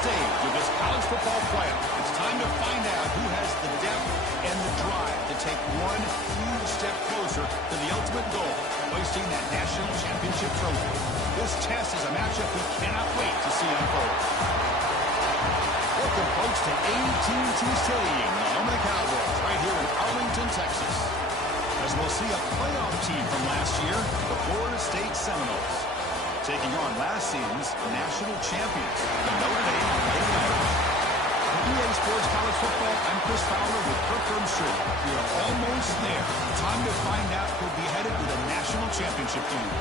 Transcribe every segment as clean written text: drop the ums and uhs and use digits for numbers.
stage of this college football playoff. It's time to find out who has the depth and the drive to take one huge step closer to the ultimate goal, hoisting that national championship trophy. This test is a matchup we cannot wait to see unfold. Welcome, folks, to AT&T Stadium, the home of the Cowboys, right here in Arlington, Texas. As we'll see a playoff team from last year, the Florida State Seminoles, taking on last season's national champions, the Notre Dame Fighting Irish. For EA Sports College Football, I'm Chris Fowler with Kirk Street. We are almost there. Time to find out who'll be headed to the national championship game.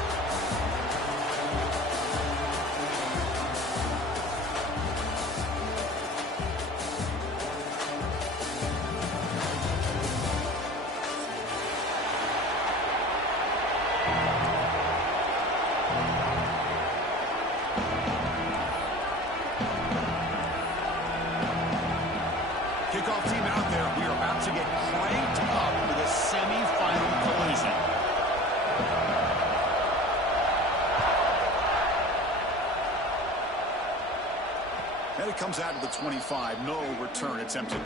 Kickoff team out there. We are about to get cranked up with a semi-final collision. And it comes out to the 25. No return attempted.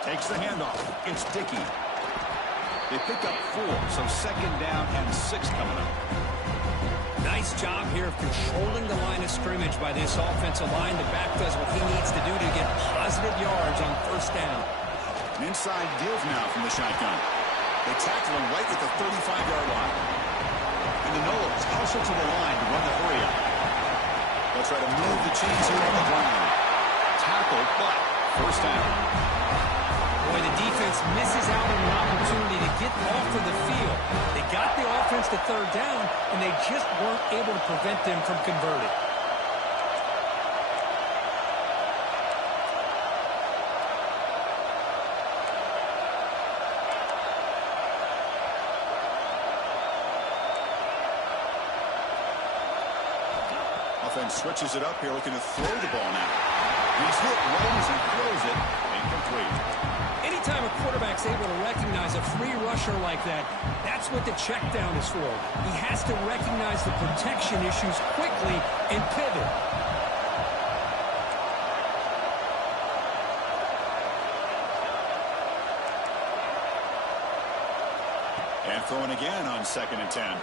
Takes the handoff. It's Dickey. They pick up 4, so second down and 6 coming up. Nice job here of controlling the line of scrimmage by this offensive line. The back does what he needs to do to get positive yards on first down. An inside give now from the shotgun. They tackle him right at the 35-yard line. And the Noles hustle to the line to run the hurry up. They'll try to move the chains here on the ground. Tackle, but first down. Boy, the defense misses out on an opportunity to get off of the field. They got the offense to third down, and they just weren't able to prevent them from converting. Offense switches it up here, looking to throw the ball now. He's hit, rolls, and throws it. Incomplete. Anytime a quarterback's able to recognize a free rusher like that, that's what the check down is for. He has to recognize the protection issues quickly and pivot. And throwing again on 2nd and 10.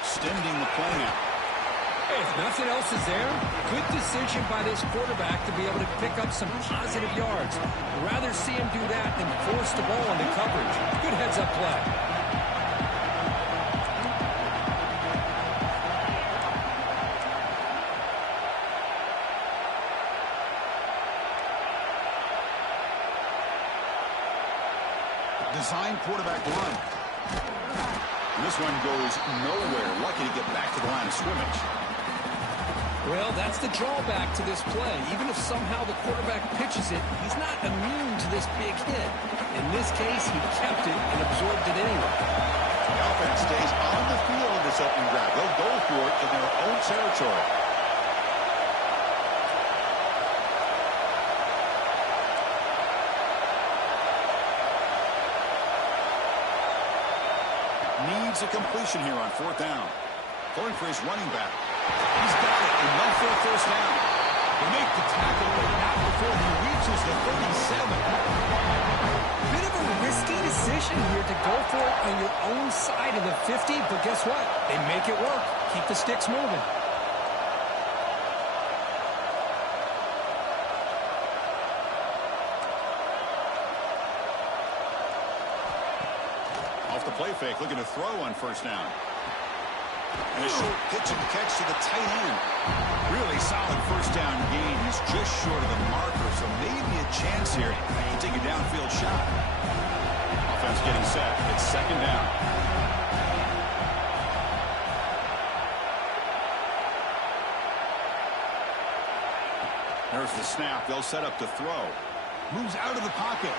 Extending the play now. If nothing else is there, good decision by this quarterback to be able to pick up some positive yards. I'd rather see him do that than force the ball into coverage. Good heads-up play. Design quarterback run. This one goes nowhere. Lucky to get back to the line of scrimmage. Well, that's the drawback to this play. Even if somehow the quarterback pitches it, he's not immune to this big hit. In this case, he kept it and absorbed it anyway. The offense stays on the field in this opening grab. They'll go for it in their own territory. Needs a completion here on 4th down. Going for his running back. He's got it, enough for a first down. They make the tackle, but not before he reaches the 37. Bit of a risky decision here to go for it on your own side of the 50, but guess what? They make it work. Keep the sticks moving. Off the play fake, looking to throw on first down. And a short pitch and catch to the tight end. Really solid first down gain. He's just short of the marker, so maybe a chance here to take a downfield shot. Offense getting set. It's second down. There's the snap. They'll set up to throw. Moves out of the pocket.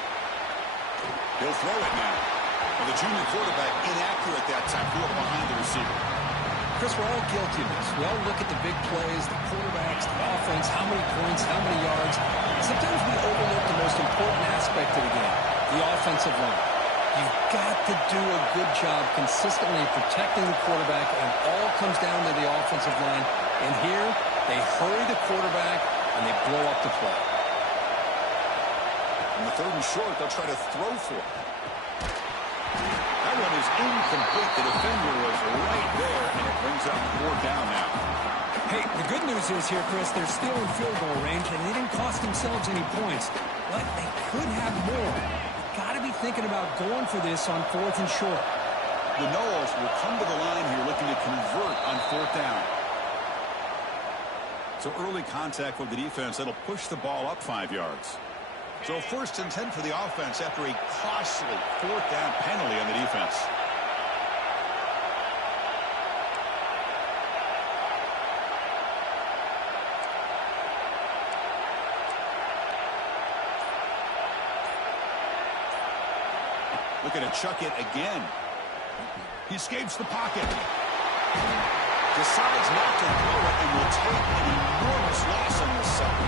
He'll throw it now. Well, the junior quarterback inaccurate that time. Threw it behind the receiver. Chris, we're all guilty of this. We all look at the big plays, the quarterbacks, the offense, how many points, how many yards. Sometimes we overlook the most important aspect of the game, the offensive line. You've got to do a good job consistently protecting the quarterback, and all comes down to the offensive line. And here, they hurry the quarterback, and they blow up the play. On the third and short, they'll try to throw for it. That one is incomplete. The defender was right there, and it brings up fourth down now. Hey, the good news is here, Chris, they're still in field goal range, and they didn't cost themselves any points. But they could have more. You've got to be thinking about going for this on fourth and short. The Noles will come to the line here looking to convert on fourth down. So early contact with the defense, that'll push the ball up 5 yards. So first and 10 for the offense after a costly fourth down penalty on the defense. Looking to chuck it again. He escapes the pocket. Decides not to throw it and will take an enormous loss on this side.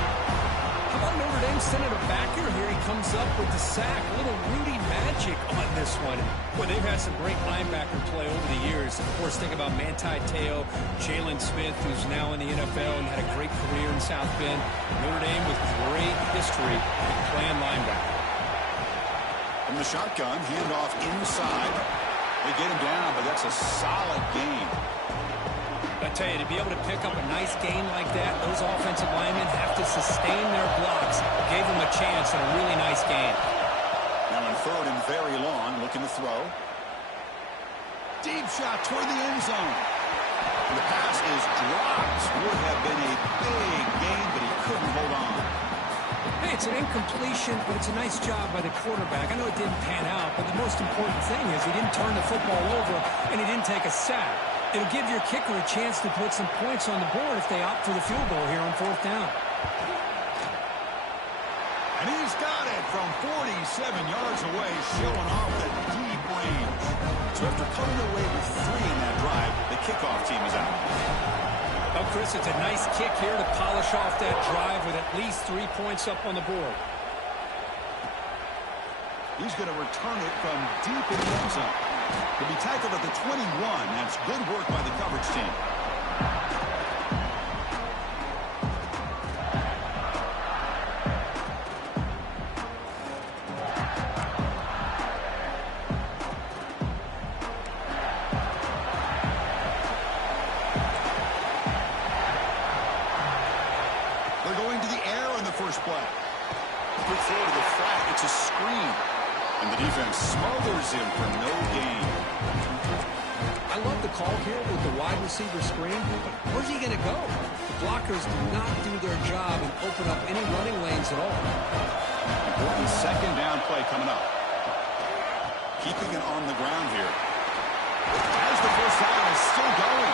How about Notre Dame sending a backer here? He comes up with the sack. A little Rudy magic on this one. Boy, they've had some great linebacker play over the years. Of course, think about Manti Te'o, Jalen Smith, who's now in the NFL and had a great career in South Bend. Notre Dame with great history of playing linebacker. From the shotgun, handoff inside. They get him down, but that's a solid gain. I tell you, to be able to pick up a nice gain like that, those offensive linemen have to sustain their blocks. Gave them a chance and a really nice gain. Now in third and very long, looking to throw. Deep shot toward the end zone. And the pass is dropped. Would have been a big gain, but he couldn't hold on. Hey, it's an incompletion, but it's a nice job by the quarterback. I know it didn't pan out, but the most important thing is he didn't turn the football over and he didn't take a sack. It'll give your kicker a chance to put some points on the board if they opt for the field goal here on fourth down. And he's got it from 47 yards away, showing off that deep range. So after coming away with 3 in that drive, the kickoff team is out. Well, Chris, it's a nice kick here to polish off that drive with at least 3 points up on the board. He's going to return it from deep in the end zone. He'll be tackled at the 21. That's good work by the coverage team. They're going to the air on the first play. Quick throw to the flat. It's a screen. And the defense smothers him for no gain. I love the call here with the wide receiver screen, but where's he going to go? The blockers do not do their job and open up any running lanes at all. Important second down play coming up. Keeping it on the ground here. As the first down is still going.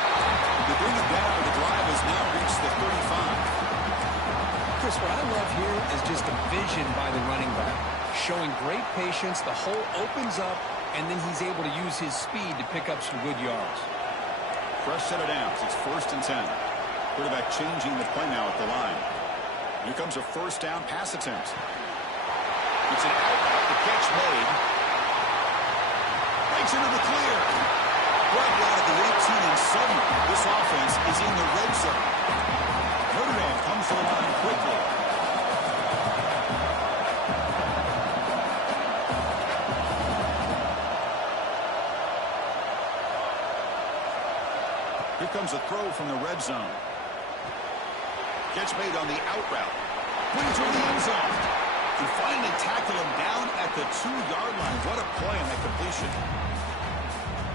They bring it down. The drive has now reached the 35. Chris, what I love here is just the vision by the running back. Showing great patience, the hole opens up, and then he's able to use his speed to pick up some good yards. Fresh set of downs. It's first and 10. Quarterback changing the play now at the line. Here comes a first down pass attempt. It's an out. The catch made. Breaks into the clear. Right out of the 18, and suddenly this offense is in the red zone. Notre Dame comes to the line quickly. Here comes a throw from the red zone. Catch made on the out route. Brings her to the end zone. And finally tackle him down at the 2-yard line. What a play on that completion.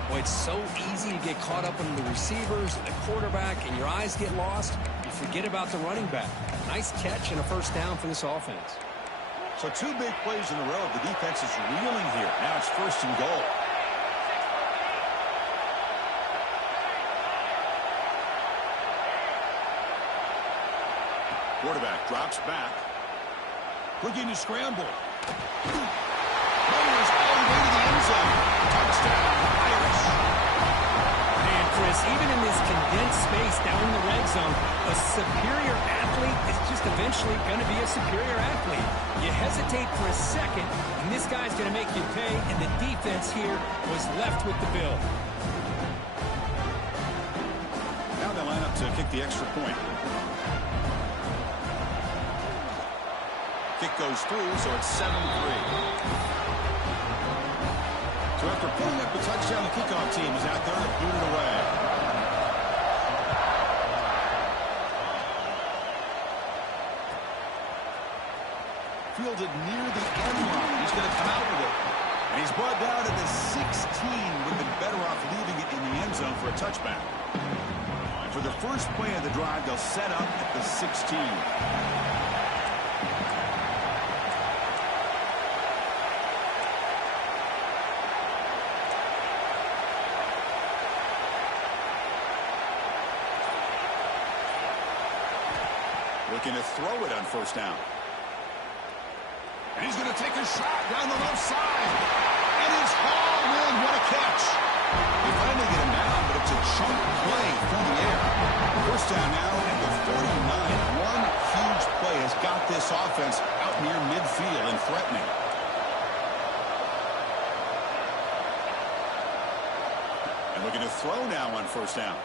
Well, it's so easy to get caught up in the receivers and the quarterback, and your eyes get lost. You forget about the running back. Nice catch and a first down for this offense. So 2 big plays in a row. The defense is reeling here. Now it's 1st and goal. Quarterback drops back. Looking to scramble. Players all the way to the end zone. Touchdown, Irish. And Chris, even in this condensed space down in the red zone, a superior athlete is just eventually going to be a superior athlete. You hesitate for a second, and this guy's going to make you pay, and the defense here was left with the bill. Now they line up to kick the extra point. Kick goes through, so it's 7-3. So after putting up the touchdown, the kickoff team is out there to boot it away. Fielded near the end line. He's going to come out with it. And he's brought down at the 16. Would have been better off leaving it in the end zone for a touchback. For the first play of the drive, they'll set up at the 16. Looking to throw it on 1st down. And he's going to take a shot down the left side. And it's hauled in. What a catch. They finally get him down, but it's a chunk play through the air. 1st down now at the 49. One huge play has got this offense out near midfield and threatening. And looking to throw now on 1st down.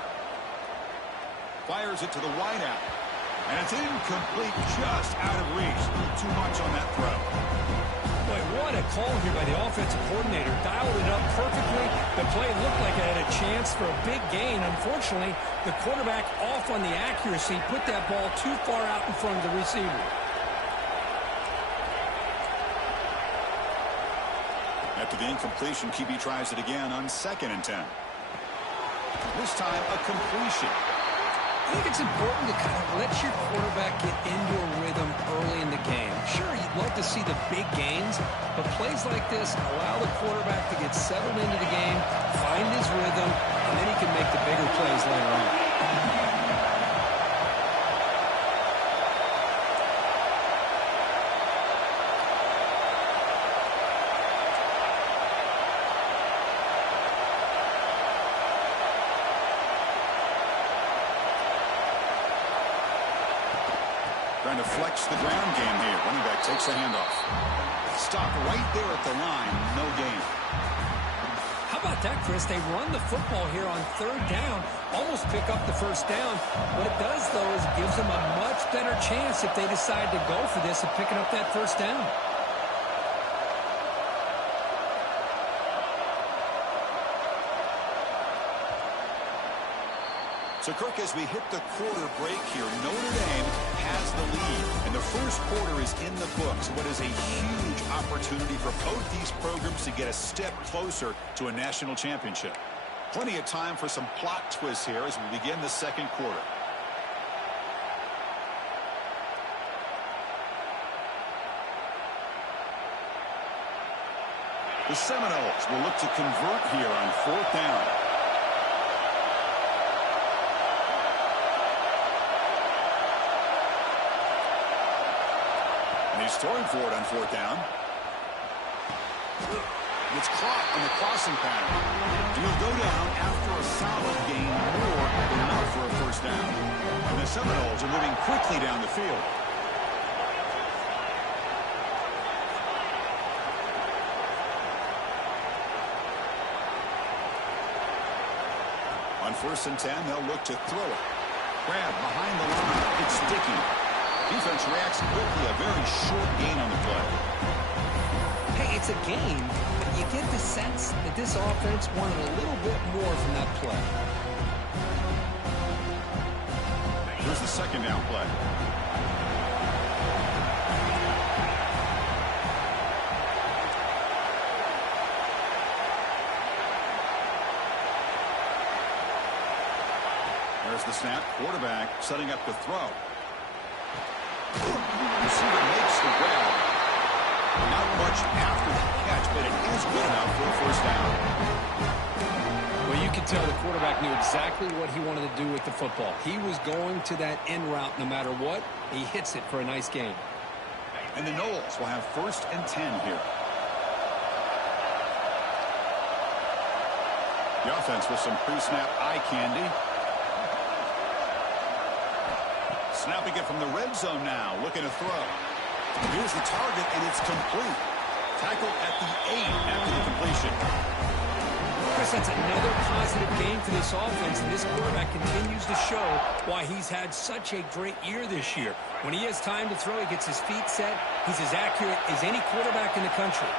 Fires it to the wideout. And it's incomplete, just out of reach. Too much on that throw. Boy, what a call here by the offensive coordinator. Dialed it up perfectly. The play looked like it had a chance for a big gain. Unfortunately, the quarterback off on the accuracy, put that ball too far out in front of the receiver. After the incompletion, QB tries it again on 2nd and 10. This time, a completion. I think it's important to kind of let your quarterback get into a rhythm early in the game. Sure, you'd love to see the big gains, but plays like this allow the quarterback to get settled into the game, find his rhythm, and then he can make the bigger plays later on. Trying to flex the ground game here. Running back takes a handoff. Stop right there at the line. No gain. How about that, Chris? They run the football here on 3rd down. Almost pick up the 1st down. What it does, though, is it gives them a much better chance if they decide to go for this of picking up that 1st down. So, Kirk, as we hit the quarter break here, Notre Dame has the lead. And the 1st quarter is in the books. What is a huge opportunity for both these programs to get a step closer to a national championship. Plenty of time for some plot twists here as we begin the 2nd quarter. The Seminoles will look to convert here on 4th down. He's throwing for it on 4th down. It's caught on the crossing pattern. And he'll go down after a solid gain, more than enough for a 1st down. And the Seminoles are moving quickly down the field. On 1st and 10, they'll look to throw it. Grab behind the line. It's sticky. Defense reacts quickly. A very short gain on the play. Hey, it's a gain, but you get the sense that this offense wanted a little bit more from that play. Here's the 2nd down play. There's the snap. Quarterback setting up the throw. Receiver makes the grab. Not much after the catch, but it is good enough for a first down. Well, you can tell the quarterback knew exactly what he wanted to do with the football. He was going to that in route no matter what. He hits it for a nice gain. And the Knowles will have 1st and 10 here. The offense with some pre-snap eye candy. Snapping it from the red zone now. Looking to throw. Here's the target, and it's complete. Tackle at the 8 after the completion. Chris, that's another positive game for this offense, and this quarterback continues to show why he's had such a great year this year. When he has time to throw, he gets his feet set. He's as accurate as any quarterback in the country.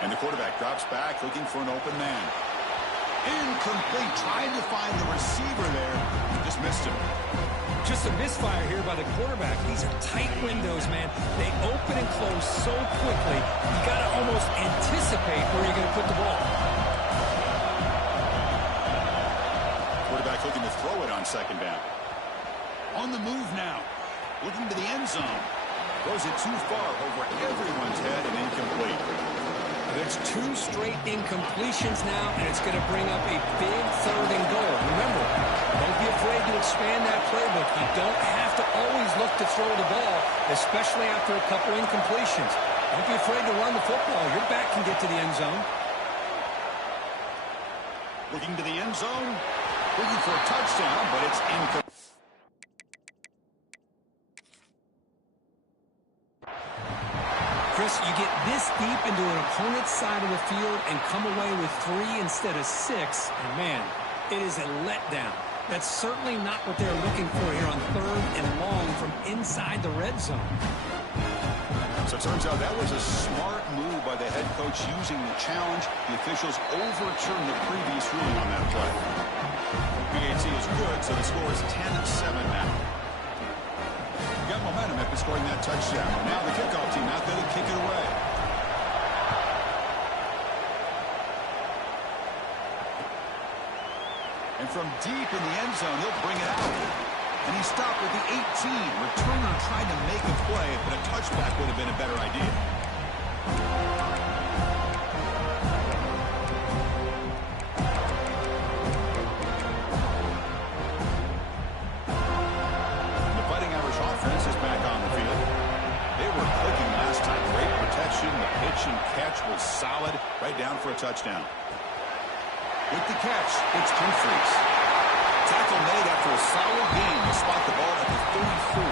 And the quarterback drops back, looking for an open man. Incomplete, trying to find the receiver there. Just missed him. Just a misfire here by the quarterback. These are tight windows, man. They open and close so quickly, you got to almost anticipate where you're going to put the ball. Quarterback looking to throw it on 2nd down. On the move now. Looking to the end zone. Throws it too far over everyone's head and incomplete. There's 2 straight incompletions now, and it's going to bring up a big 3rd and goal. Remember, don't be afraid to expand that playbook. You don't have to always look to throw the ball, especially after a couple incompletions. Don't be afraid to run the football. Your back can get to the end zone. Looking to the end zone. Looking for a touchdown, but it's incomplete. Chris, you get this deep into an opponent's side of the field and come away with 3 instead of 6, and man, it is a letdown. That's certainly not what they're looking for here on 3rd and long from inside the red zone. So it turns out that was a smart move by the head coach using the challenge. The officials overturned the previous ruling on that play. PAT is good, so the score is 10-7 now. Got momentum after scoring that touchdown. Now the kickoff team out there to kick it away. And from deep in the end zone, he'll bring it out. And he stopped at the 18. Returner tried to make a play, but a touchback would have been a better idea. Catch was solid, right down for a touchdown. With the catch, it's Humphries. Tackle made after a solid gain to spot the ball at the 34.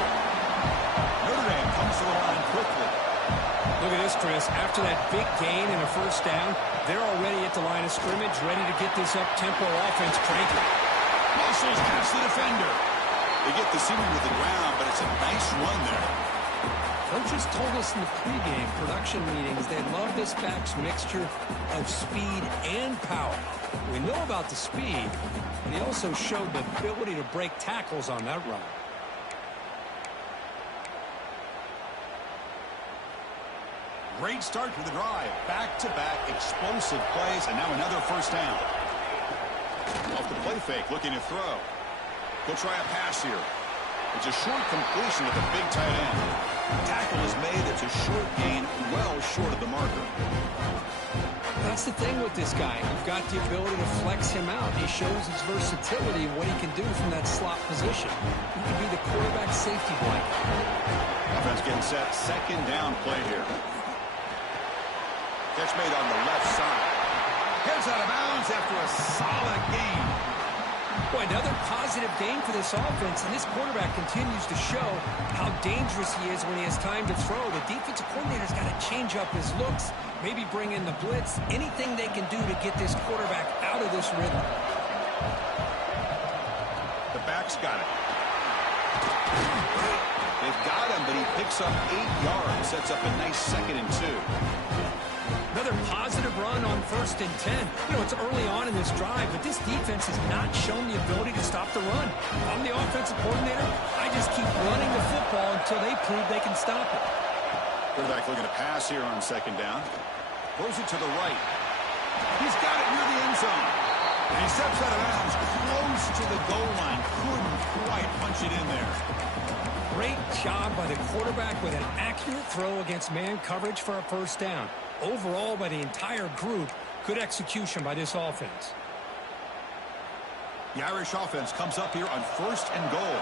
Notre Dame comes to the line quickly. Look at this, Chris. After that big gain and a 1st down, they're already at the line of scrimmage, ready to get this up-tempo offense cranking. Muscles past the defender. They get the ceiling with the ground, but it's a nice run there. Coaches told us in the pregame production meetings they love this back's mixture of speed and power. We know about the speed, but he also showed the ability to break tackles on that run. Great start to the drive. Back-to-back explosive plays, and now another 1st down. Off the play fake, looking to throw. He'll try a pass here. It's a short completion with a big tight end. Tackle is made. It's a short gain, well short of the marker. That's the thing with this guy. You've got the ability to flex him out. He shows his versatility and what he can do from that slot position. He can be the quarterback safety blanket. Offense getting set. 2nd down play here. Catch made on the left side. Gets out of bounds after a solid gain. Boy, another positive game for this offense, and this quarterback continues to show how dangerous he is when he has time to throw. The defensive coordinator's got to change up his looks, maybe bring in the blitz, anything they can do to get this quarterback out of this rhythm. The back's got it. They've got him, but he picks up 8 yards, sets up a nice 2nd and 2. Another positive run on 1st and 10. You know, it's early on in this drive, but this defense has not shown the ability to stop the run. I'm the offensive coordinator. I just keep running the football until they prove they can stop it. Quarterback looking to pass here on second down. Throws it to the right. He's got it near the end zone. And he steps out of bounds close to the goal line. Couldn't quite punch it in there. Great job by the quarterback with an accurate throw against man coverage for a first down. Overall, by the entire group, good execution by this offense. The Irish offense comes up here on 1st and goal.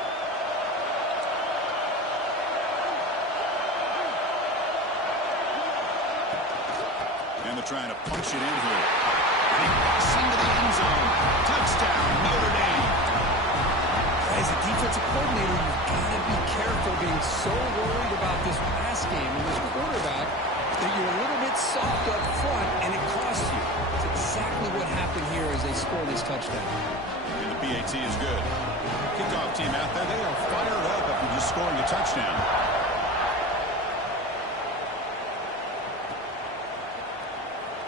And they're trying to punch it in here. And he busts into the end zone. Touchdown, Notre Dame. As a defensive coordinator, you've got to be careful being so worried about this pass game and this quarterback that you're a little bit soft up front and it costs you. It's exactly what happened here as they score this touchdown. And the PAT is good. Kickoff team out there, they are fired up after just scoring a touchdown.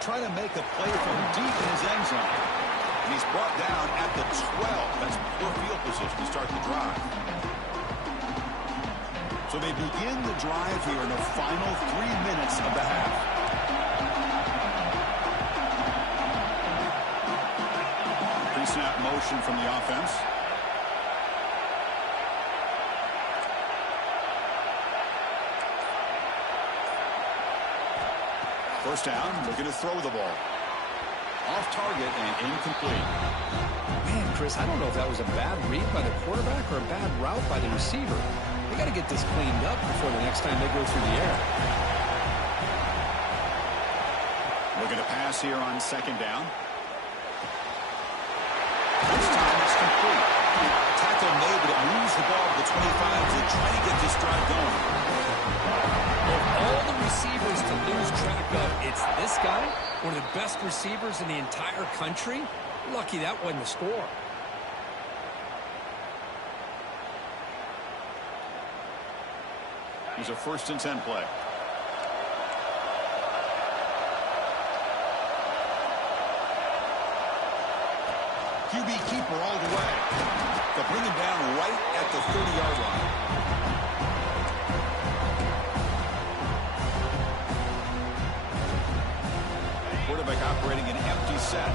Trying to make a play from deep in his end zone. And he's brought down at the 12. That's poor field position to start the drive. So they begin the drive here in the final 3 minutes of the half. Pre-snap motion from the offense. First down, looking to throw the ball. Off target and incomplete. Man, Chris, I don't know if that was a bad read by the quarterback or a bad route by the receiver. They got to get this cleaned up before the next time they go through the air. Looking to pass here on second down. This time it's complete. Tackle made, but it moves the ball to the 25 to try to get this drive going. Of all the receivers to lose track of, it's this guy, one of the best receivers in the entire country. Lucky that wasn't the score. Here's a 1st and 10 play. QB keeper all the way. They'll bring him down right at the 30-yard line. Quarterback operating an empty set.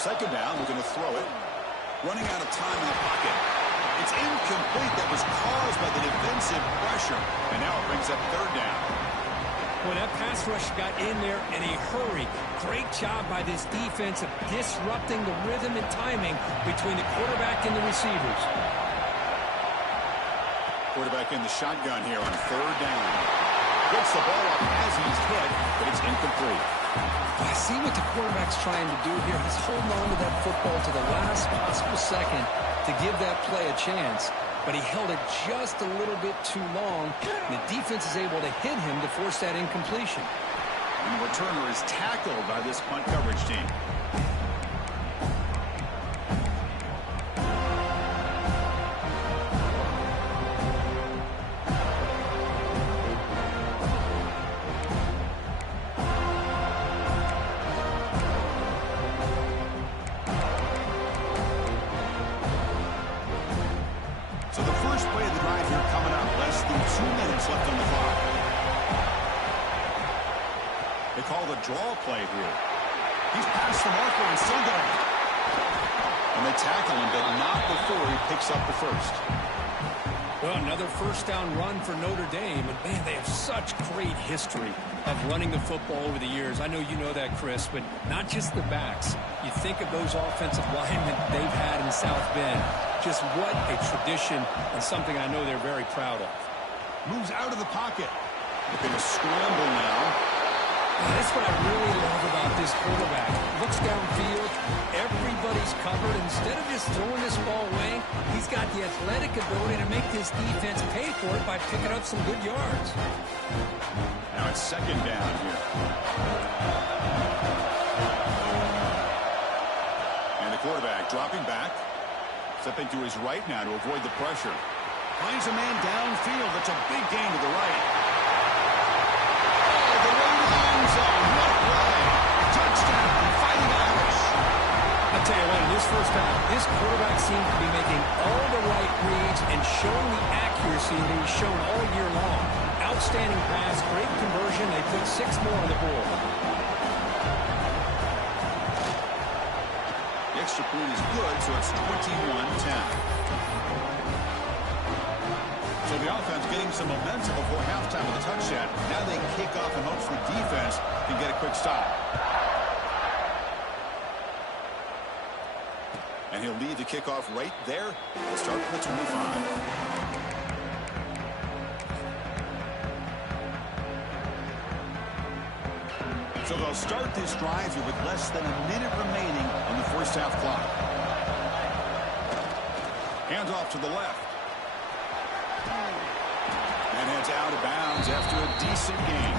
Second down, we're going to throw it. Running out of time in the pocket. It's incomplete. That was caused by the defensive pressure. And now it brings up 3rd down. Well, that pass rush got in there in a hurry. Great job by this defense of disrupting the rhythm and timing between the quarterback and the receivers. Quarterback in the shotgun here on 3rd down. Gets the ball up as he's hit, but it's incomplete. I see what the quarterback's trying to do here. He's holding on to that football to the last possible second to give that play a chance. But he held it just a little bit too long. And the defense is able to hit him to force that incompletion. And the returner is tackled by this punt coverage team. So the first play of the drive here coming up. Less than 2 minutes left on the clock. They call the draw play here. He's past the marker and still going. And they tackle him, but not before he picks up the first. Well, another first down run for Notre Dame. And, man, they have such great history of running the football over the years. I know you know that, Chris, but not just the backs. You think of those offensive linemen they've had in South Bend. Just what a tradition and something I know they're very proud of. Moves out of the pocket. Looking to scramble now. That's what I really love about this quarterback. Looks downfield, everybody's covered. Instead of just throwing this ball away, he's got the athletic ability to make this defense pay for it by picking up some good yards. Now it's second down here. And the quarterback dropping back. Stepping to his right now to avoid the pressure. Finds a man downfield. It's a big gain to the right. Oh, the way to the end zone. What a play. Touchdown, Fighting Irish. I'll tell you what, in this first half, this quarterback seems to be making all the right reads and showing the accuracy that he's shown all year long. Outstanding pass, great conversion. They put 6 more on the board. The extra point is good, so it's 21-10. So the offense getting some momentum before halftime with a touchdown. Now they kick off in hopes the defense can get a quick stop. And he'll lead the kickoff right there. We'll start from the 25. So they'll start this drive here with less than a minute remaining on the first half clock. Hands off to the left. And heads out of bounds after a decent game.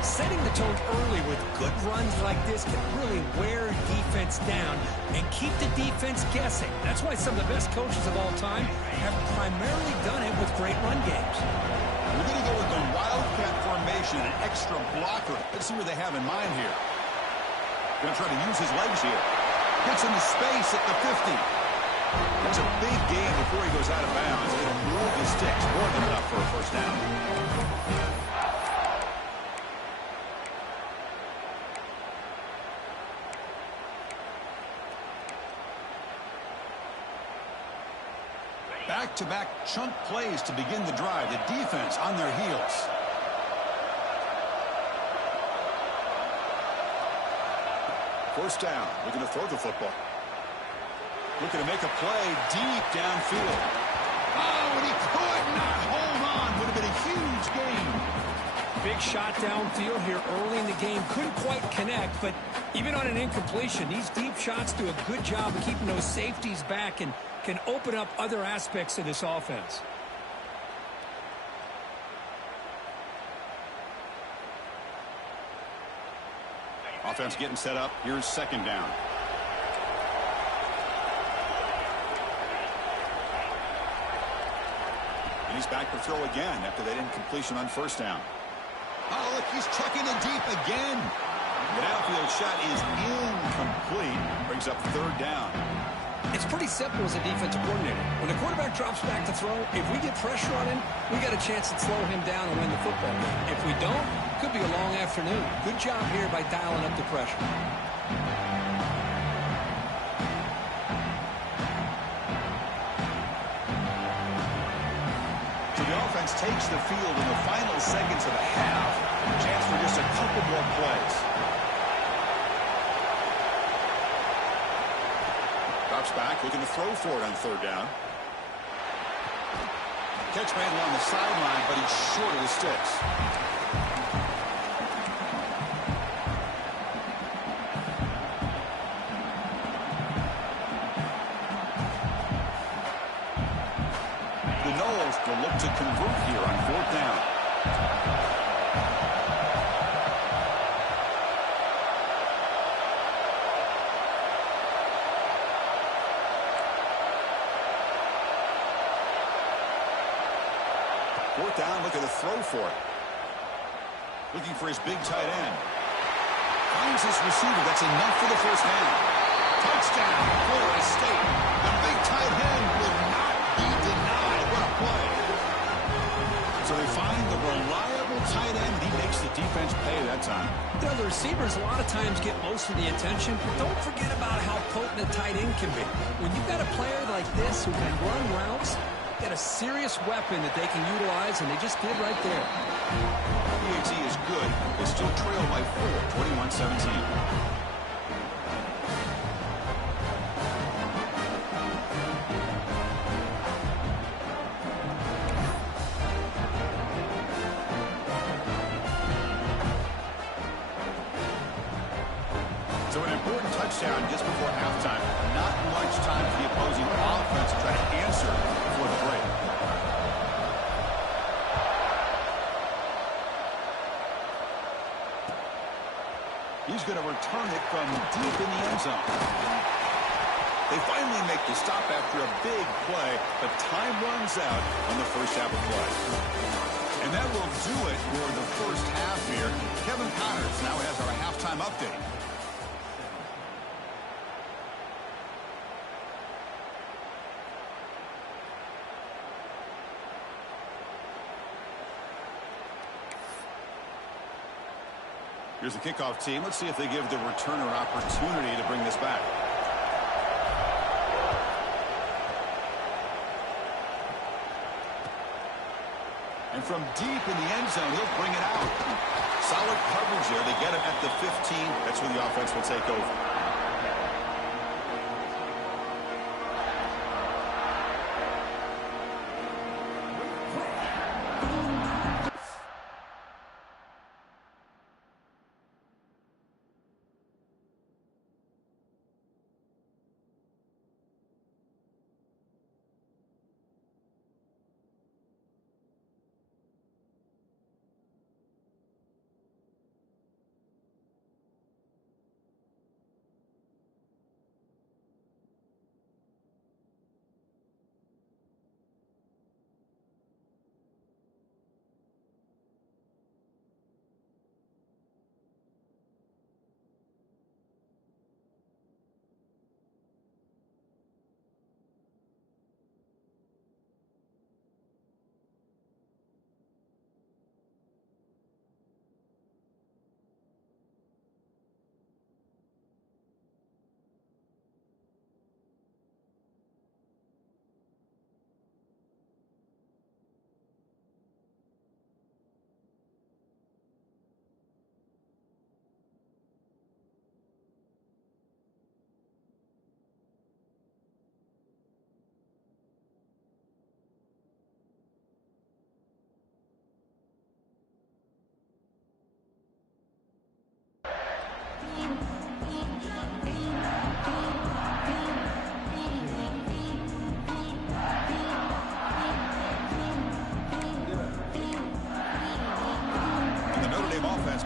Setting the tone early with good runs like this can really wear defense down and keep the defense guessing. That's why some of the best coaches of all time have primarily done it with great run games. We're going to go with the wildcat formation, an extra blocker. Let's see what they have in mind here. Going to try to use his legs here. Gets into space at the 50. That's a big gain before he goes out of bounds. It'll move his sticks. More than enough for a first down. Back-to-back chunk plays to begin the drive. The defense on their heels. First down. Looking to throw the football. Looking to make a play deep downfield. Oh, and he could not hold on. Would have been a huge gain. Big shot downfield here early in the game. Couldn't quite connect, but even on an incompletion, these deep shots do a good job of keeping those safeties back and can open up other aspects of this offense. Offense getting set up. Here's second down. And he's back to throw again after that incompletion on first down. Oh, look, he's chucking it deep again. The downfield shot is incomplete. Brings up third down. It's pretty simple as a defensive coordinator. When the quarterback drops back to throw, if we get pressure on him, we got a chance to slow him down and win the football game. If we don't, it could be a long afternoon. Good job here by dialing up the pressure. So the offense takes the field in the final seconds of the half. Chance for just a couple more plays. Drops back, looking to throw for it on third down. Catch made along the sideline, but he's short of the sticks. The Knowles will look to convert here on fourth down. Fourth down, looking to throw for it. Looking for his big tight end. Finds his receiver. That's enough for the first down. Touchdown, Florida State. The big tight end will not be denied. What a play. So they find the reliable tight end. He makes the defense pay that time. The receivers a lot of times get most of the attention, but don't forget about how potent a tight end can be. When you've got a player like this who can run routes, got a serious weapon that they can utilize, and they just did right there. PAT is good. They still trail by 4, 21-17. So an important touchdown just before halftime. Not much time for the opposing offense to try to answer before the break. He's going to return it from deep in the end zone. They finally make the stop after a big play, but time runs out on the first half of play. And that will do it for the first half here. Kevin Connors now has our halftime update. Here's the kickoff team. Let's see if they give the returner an opportunity to bring this back. And from deep in the end zone, he'll bring it out. Solid coverage there. They get him at the 15. That's where the offense will take over.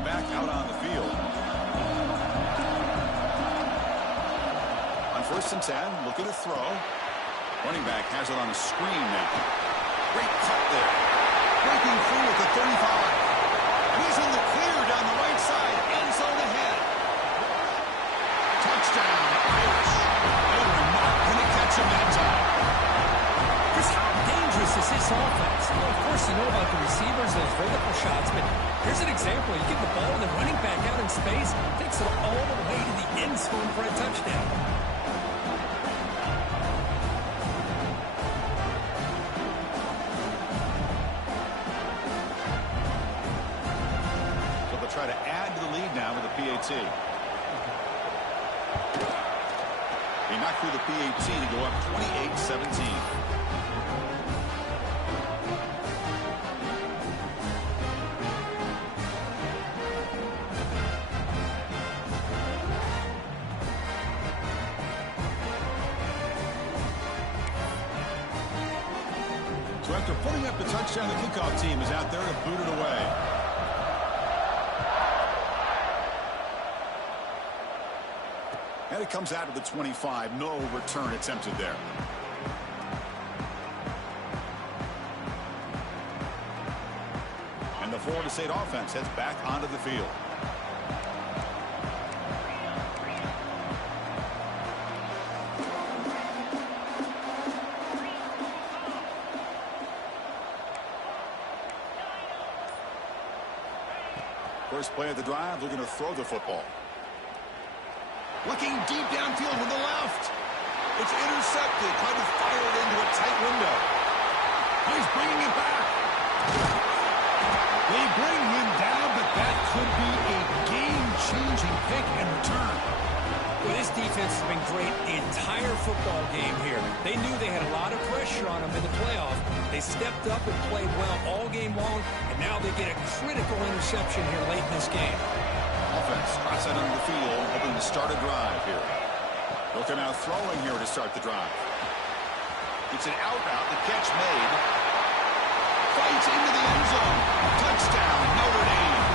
Back out on the field. On 1st and 10, looking to throw. Running back has it on a screen now. Great cut there. Breaking free at the 35. He's in the clear down the right side. End zone ahead. Touchdown, Irish. They were not going to catch him that time. Chris, how dangerous is this offense? Well, of course, you know about the receivers, those vertical shots, but here's an example. You give the ball and the running back out in space, takes it all the way to the end zone for a touchdown. So they'll try to add to the lead now with the PAT. They knocked through the PAT to go up 28-17. After putting up the touchdown, the kickoff team is out there to boot it away. And it comes out of the 25. No return attempted there. And the Florida State offense heads back onto the field. First play of the drive, looking to throw the football. Looking deep downfield with the left. It's intercepted. Trying to fire it into a tight window. He's bringing it back. They bring him down, but that could be a game-changing pick and return. Well, this defense has been great the entire football game here. They knew they had a lot of pressure on them in the playoff. They stepped up and played well all game long, and now they get a critical interception here late in this game. Offense cross out onto the field, hoping to start a drive here. They'll come out throwing here to start the drive. It's an out route, the catch made. Fights into the end zone. Touchdown, Notre Dame.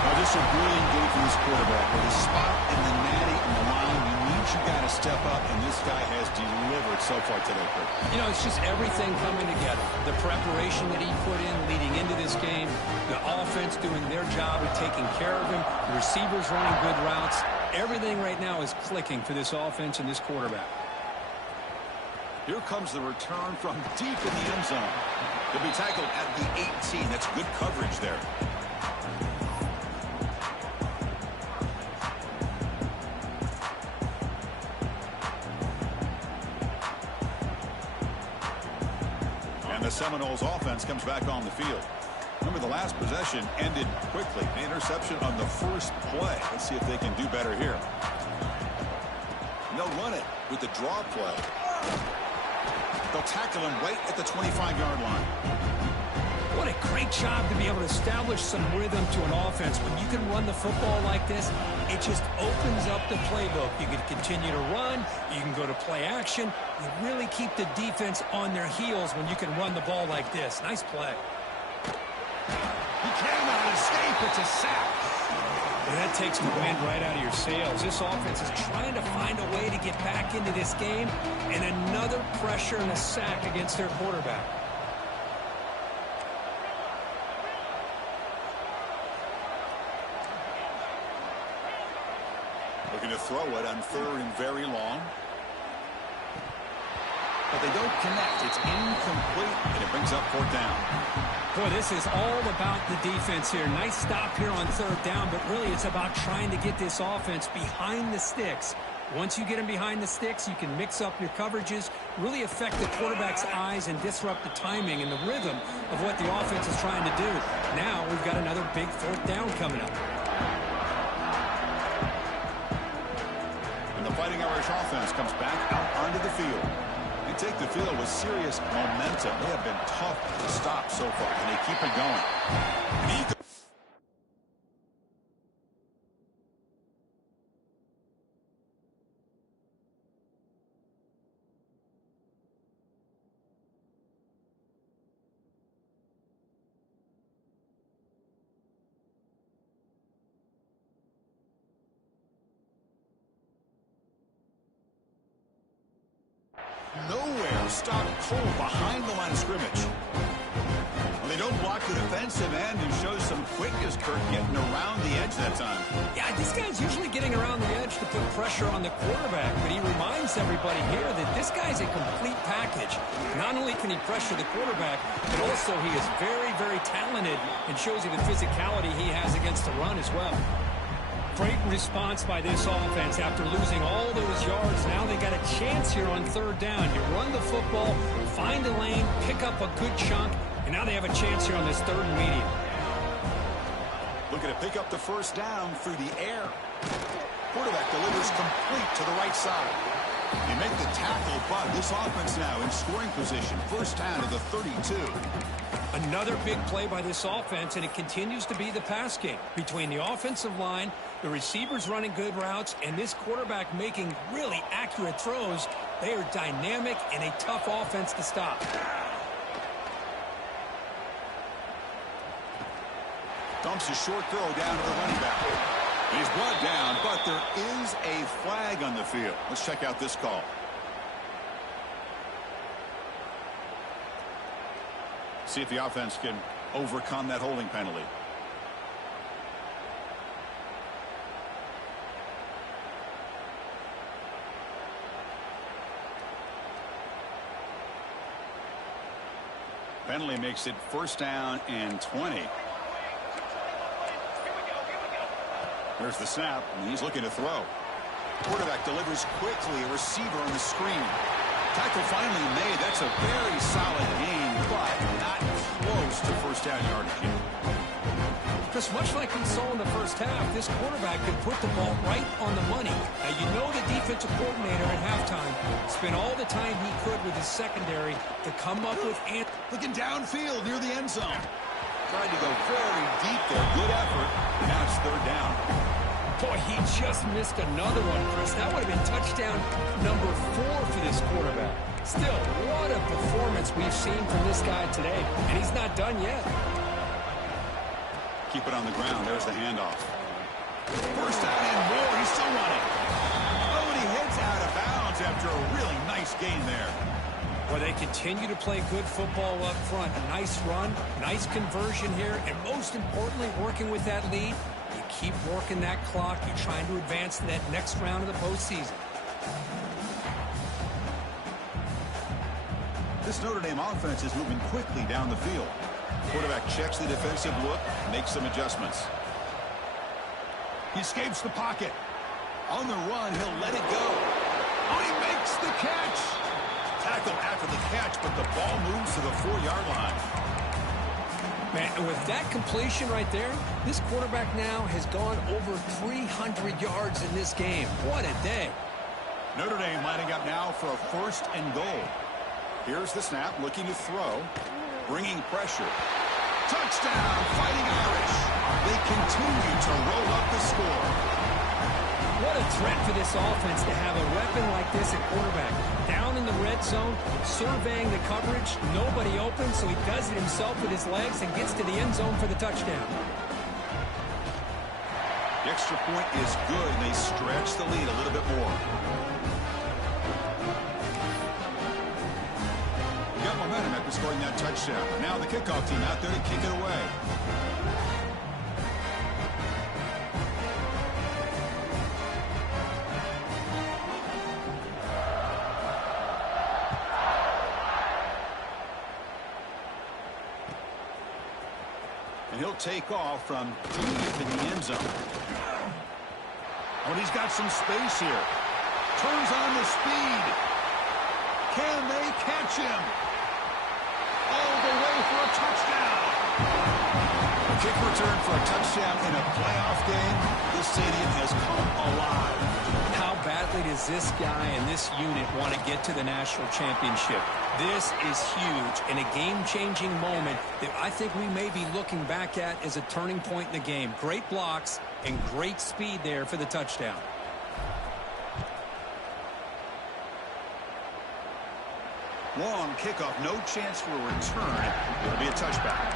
Now, this is a brilliant game from the this quarterback with a spot in the natty and the line. You need you got to step up, and this guy has delivered so far today, Kurt. You know, it's just everything coming together. The preparation that he put in leading into this game, the offense doing their job of taking care of him, the receivers running good routes. Everything right now is clicking for this offense and this quarterback. Here comes the return from deep in the end zone. He'll be tackled at the 18. That's good coverage there. And the Seminoles offense comes back on the field. Remember, the last possession ended quickly. The interception on the first play. Let's see if they can do better here. And they'll run it with the draw play. They'll tackle him right at the 25-yard line. What a great job to be able to establish some rhythm to an offense. When you can run the football like this, it just opens up the playbook. You can continue to run. You can go to play action. You really keep the defense on their heels when you can run the ball like this. Nice play. He cannot escape. It's a sack. And that takes the wind right out of your sails. This offense is trying to find a way to get back into this game, and another pressure and a sack against their quarterback. Looking to throw it on third and very long. But they don't connect. It's incomplete, and it brings up fourth down. Boy, this is all about the defense here. Nice stop here on third down, but really it's about trying to get this offense behind the sticks. Once you get them behind the sticks, you can mix up your coverages, really affect the quarterback's eyes and disrupt the timing and the rhythm of what the offense is trying to do. Now we've got another big fourth down coming up. And the Fighting Irish offense comes back out onto the field. They take the field with serious momentum. They have been tough to stop so far, and they keep it going. Nowhere stop Cole behind the line of scrimmage. Well, they don't block the defensive end who shows some quickness, Kurt, getting around the edge that time. Yeah, this guy's usually getting around the edge to put pressure on the quarterback, but he reminds everybody here that this guy's a complete package. Not only can he pressure the quarterback, but also he is very, very talented and shows you the physicality he has against the run as well. Great response by this offense after losing all those yards. Now they got a chance here on third down. You run the football, find a lane, pick up a good chunk, and now they have a chance here on this third and medium. Looking to pick up the first down through the air. Quarterback delivers complete to the right side. You make the tackle, but this offense now in scoring position. First down to the 32. Another big play by this offense, and it continues to be the pass game between the offensive line, the receivers running good routes, and this quarterback making really accurate throws. They are dynamic and a tough offense to stop. Dumps a short throw down to the running back. He's brought down, but there is a flag on the field. Let's check out this call. See if the offense can overcome that holding penalty. Penalty makes it first down and 20. There's the snap, and he's looking to throw. Quarterback delivers quickly, a receiver on the screen. Tackle finally made. That's a very solid gain, but not close to first down yardage yet. Because much like we saw in the first half, this quarterback could put the ball right on the money. Now, you know the defensive coordinator at halftime spent all the time he could with his secondary to come up with looking downfield near the end zone. Tried to go very deep there. Good effort. Now it's third down. Boy, he just missed another one, Chris. That would have been touchdown number 4 for this quarterback. Still, what a performance we've seen from this guy today, and he's not done yet. Keep it on the ground. There's the handoff. First down and more. He's still running. Oh, and he hits out of bounds after a really nice gain there. Well, they continue to play good football up front. A nice run, nice conversion here, and most importantly, working with that lead. You keep working that clock. You're trying to advance to that next round of the postseason. This Notre Dame offense is moving quickly down the field. Quarterback checks the defensive look, makes some adjustments. He escapes the pocket. On the run, he'll let it go. Oh, he makes the catch. Tackle after the catch, but the ball moves to the 4-yard line. Man, and with that completion right there, this quarterback now has gone over 300 yards in this game. What a day. Notre Dame lining up now for a 1st and goal. Here's the snap, looking to throw, bringing pressure. Touchdown, Fighting Irish. They continue to roll up the score. What a threat for this offense to have a weapon like this at quarterback. Down in the red zone, surveying the coverage, nobody open, so he does it himself with his legs and gets to the end zone for the touchdown. The extra point is good, and they stretch the lead a little bit more. Got momentum after scoring that touchdown. Now the kickoff team out there to kick it away. And he'll take off from deep in the end zone. Oh, and he's got some space here. Turns on the speed. Can they catch him? All the way for a touchdown. A kick return for a touchdown in a playoff game. This stadium has come alive. How badly does this guy and this unit want to get to the national championship? This is huge and a game-changing moment that I think we may be looking back at as a turning point in the game. Great blocks and great speed there for the touchdown. Long kickoff, no chance for a return. It'll be a touchback.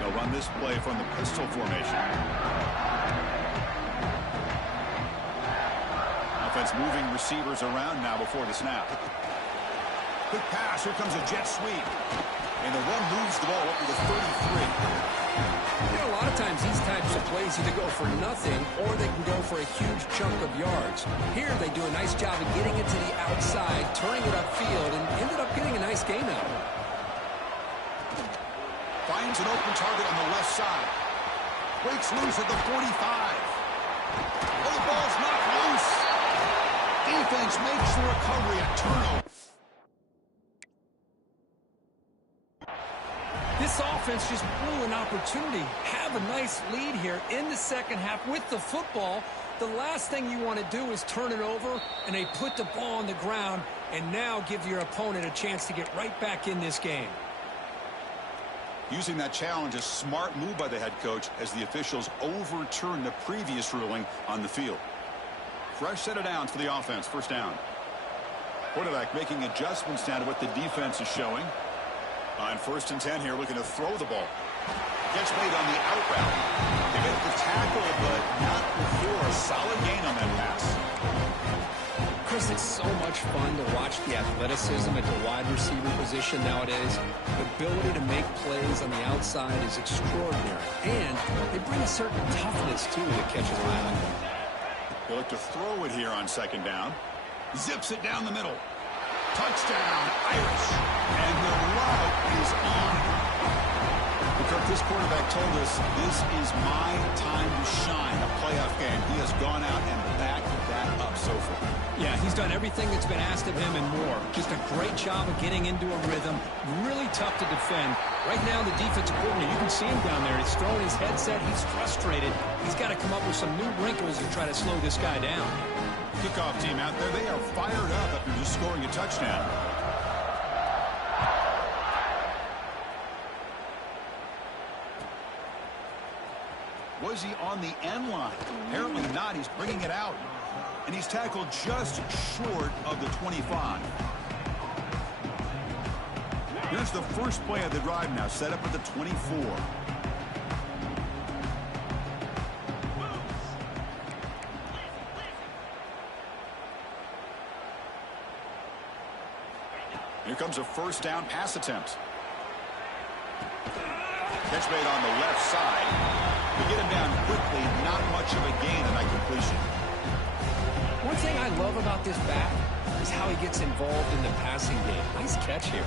They'll run this play from the pistol formation. Offense moving receivers around now before the snap. Quick pass. Here comes a jet sweep. And the run moves the ball up to the 33. You know, a lot of times these types of plays either go for nothing or they can go for a huge chunk of yards. Here they do a nice job of getting it to the outside, turning it upfield, and ended up getting a nice gain out of it. Finds an open target on the left side. Breaks loose at the 45. Oh, the ball's knocked loose. Defense makes the recovery, a turnover. This offense just blew an opportunity. Have a nice lead here in the second half with the football. The last thing you want to do is turn it over, and they put the ball on the ground and now give your opponent a chance to get right back in this game. Using that challenge, a smart move by the head coach as the officials overturn the previous ruling on the field. Fresh set of downs for the offense. First down. Quarterback making adjustments down to what the defense is showing. On 1st and 10 here, looking to throw the ball. Catch made on the out route. They make the tackle, but not before a solid gain on that pass. Chris, it's so much fun to watch the athleticism at the wide receiver position nowadays. The ability to make plays on the outside is extraordinary. And they bring a certain toughness, too, that catches my eye. They look to throw it here on 2nd down. Zips it down the middle. Touchdown, Irish. And the route is on. Kirk, this quarterback told us this is my time to shine, a playoff game. He has gone out and backed that up so far. Yeah, he's done everything that's been asked of him and more. Just a great job of getting into a rhythm. Really tough to defend. Right now, the defensive coordinator, you can see him down there. He's throwing his headset. He's frustrated. He's got to come up with some new wrinkles and try to slow this guy down. Kickoff team out there, they are fired up after just scoring a touchdown. Was he on the end line? Apparently not. He's bringing it out. And he's tackled just short of the 25. Here's the first play of the drive now, set up at the 24. Here comes a first down pass attempt. Catch made on the left side. To get him down quickly, not much of a gain in that completion. One thing I love about this back is how he gets involved in the passing game. Nice catch here.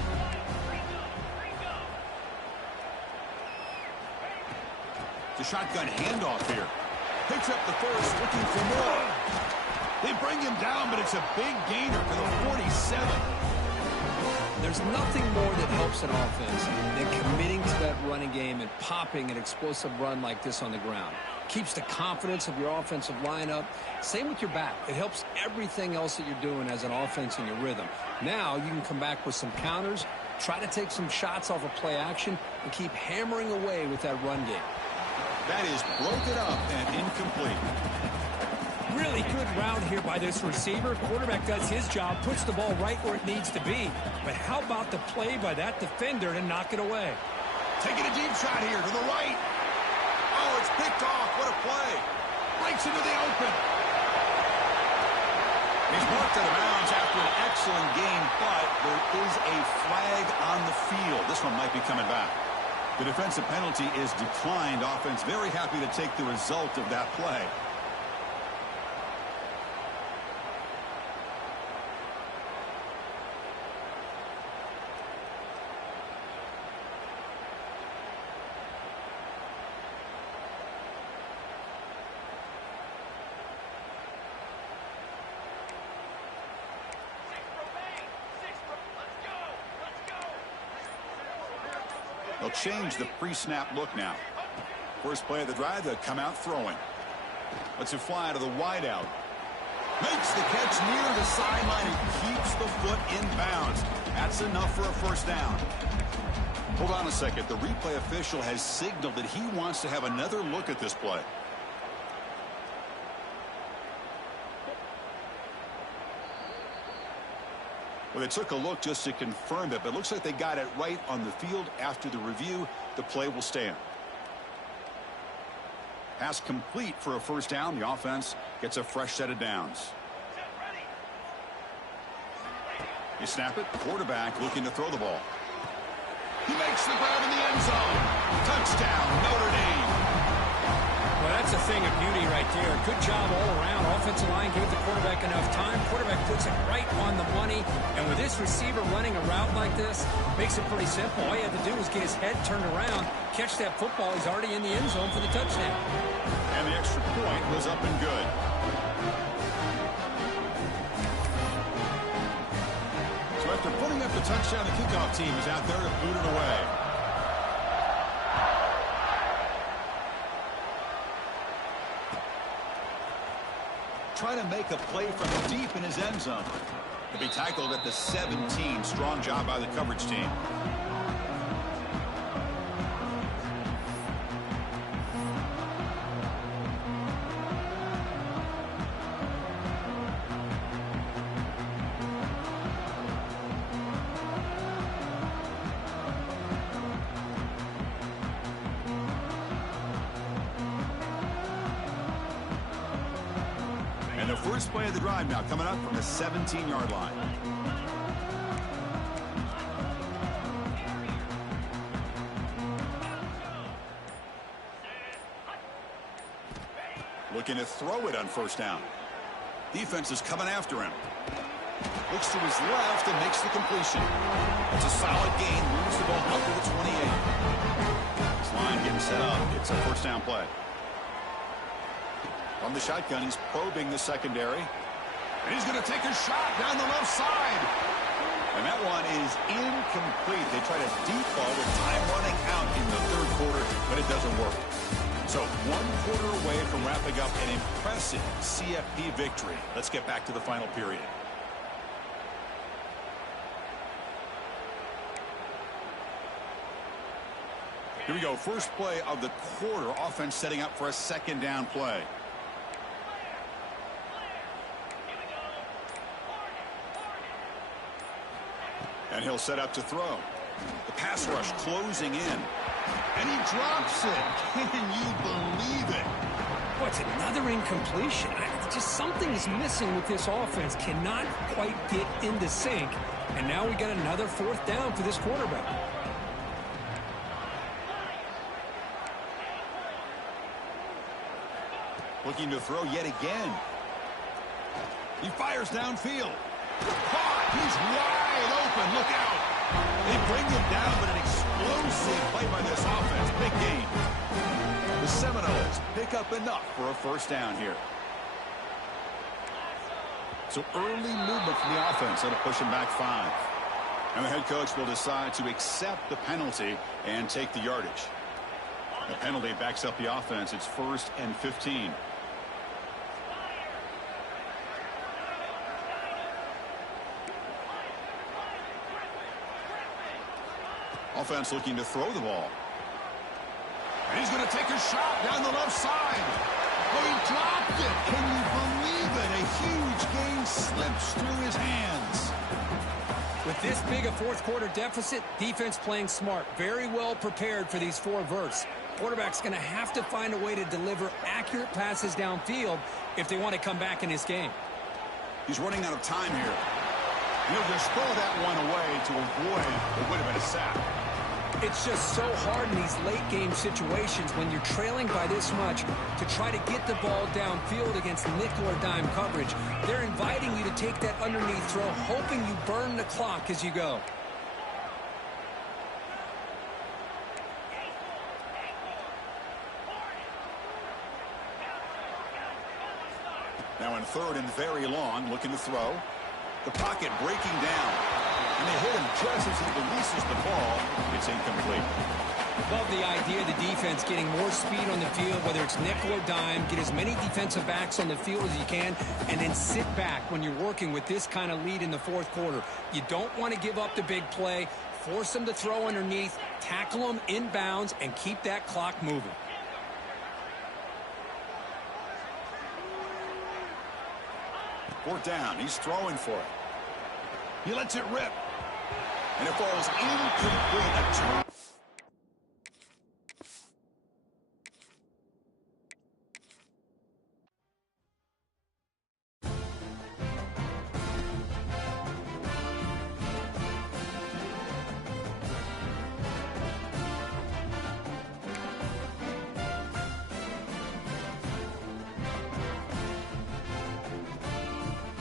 The shotgun handoff here. Picks up the first, looking for more. They bring him down, but it's a big gainer to the 47. There's nothing more that helps an offense than committing to that running game and popping an explosive run like this on the ground. Keeps the confidence of your offensive lineup. Same with your back. It helps everything else that you're doing as an offense in your rhythm. Now you can come back with some counters, try to take some shots off of play action, and keep hammering away with that run game. That is broken up and incomplete. Really good route here by this receiver. Quarterback does his job, puts the ball right where it needs to be. But how about the play by that defender to knock it away? Taking a deep shot here to the right. Oh, it's picked off. What a play. Breaks into the open. He's marked out of bounds after an excellent game, but there is a flag on the field. This one might be coming back. The defensive penalty is declined. Offense very happy to take the result of that play. They'll change the pre-snap look now. First play of the drive, they'll come out throwing. Lets it fly to the wideout. Makes the catch near the sideline and keeps the foot in bounds. That's enough for a first down. Hold on a second. The replay official has signaled that he wants to have another look at this play. Well, they took a look just to confirm it, but it looks like they got it right on the field. After the review, the play will stand. Pass complete for a first down. The offense gets a fresh set of downs. You snap it. Quarterback looking to throw the ball. He makes the grab in the end zone. Touchdown, Notre Dame. Well, that's a thing of beauty right there. Good job all around. Offensive line gave the quarterback enough time. Quarterback puts it right on the money. And with this receiver running a route like this, makes it pretty simple. All you have to do is get his head turned around, catch that football. He's already in the end zone for the touchdown. And the extra point was up and good. So after putting up the touchdown, the kickoff team is out there to boot it away. Trying to make a play from deep in his end zone. He'll be tackled at the 17. Strong job by the coverage team. And the first play of the drive now coming up from the 17-yard line. Looking to throw it on first down. Defense is coming after him. Looks to his left and makes the completion. It's a solid gain. Moves the ball up to the 28. This line getting set up. It's a first down play. From the shotgun, he's probing the secondary. And he's going to take a shot down the left side. And that one is incomplete. They try to deep ball with time running out in the third quarter, but it doesn't work. So 1 quarter away from wrapping up an impressive CFP victory. Let's get back to the final period. Here we go. First play of the quarter. Offense setting up for a second down play. And he'll set up to throw. The pass rush closing in. And he drops it. Can you believe it? Oh, it's another incompletion. Just something's missing with this offense. Cannot quite get into sync. And now we got another fourth down for this quarterback. Looking to throw yet again. He fires downfield. Caught. He's wide open. Look out. They bring him down, but an explosive play by this offense. Big gain. The Seminoles pick up enough for a first down here. So early movement from the offense. That'll push him back 5. And the head coach will decide to accept the penalty and take the yardage. The penalty backs up the offense. It's 1st and 15. Offense looking to throw the ball. And he's going to take a shot down the left side. Oh, he dropped it. Can you believe it? A huge gain slips through his hands. With this big a fourth quarter deficit, defense playing smart. Very well prepared for these 4 verts. Quarterback's going to have to find a way to deliver accurate passes downfield if they want to come back in this game. He's running out of time here. He'll just throw that one away to avoid what would have been a sack. It's just so hard in these late game situations when you're trailing by this much to try to get the ball downfield against nickel or dime coverage. They're inviting you to take that underneath throw, hoping you burn the clock as you go. Now in 3rd and very long, looking to throw. The pocket breaking down. And they hit him just as he releases the ball. It's incomplete. Love the idea of the defense getting more speed on the field, whether it's nickel or dime. Get as many defensive backs on the field as you can, and then sit back when you're working with this kind of lead in the fourth quarter. You don't want to give up the big play. Force them to throw underneath, tackle them inbounds, and keep that clock moving. Fourth down. He's throwing for it. He lets it rip. And it falls incomplete. A